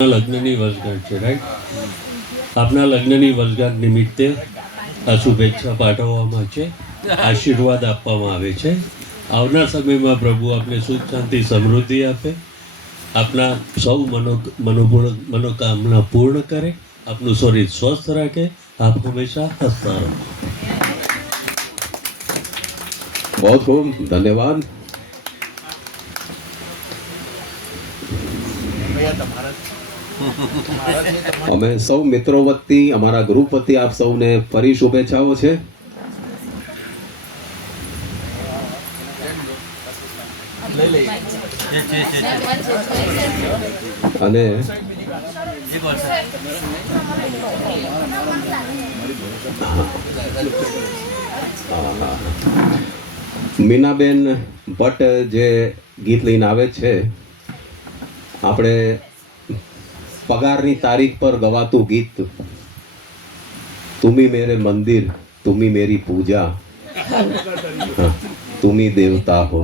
લગ્નની વર્ષગાંઠ છે, રાઈટ? આપના લગ્નની વર્ષગાંઠ નિમિત્તે આ શુભેચ્છા પાઠવવામાં છે, આશીર્વાદ આપવામાં આવે છે. આવનાર સમયમાં પ્રભુ આપને સુખ શાંતિ સમૃદ્ધિ આપે, આપના સૌ મનોકામના પૂર્ણ કરે, આપનું શરીર સ્વસ્થ રાખે, આપ હંમેશા હસતા રહો. बहुत खूब धन्यवाद. અમે સૌ મિત્રો વતી અમારા ગ્રુપ વતી આપ સૌને ફરી શુભેચ્છાઓ છે. અને મીનાબેન ભટ્ટ જે ગીત લઈને આવે છે, આપણે પગારની તારીખ પર ગવાતું ગીત, તુમી મેરે મંદિર તુમી મેરી પૂજા, તુમી દેવતા હો.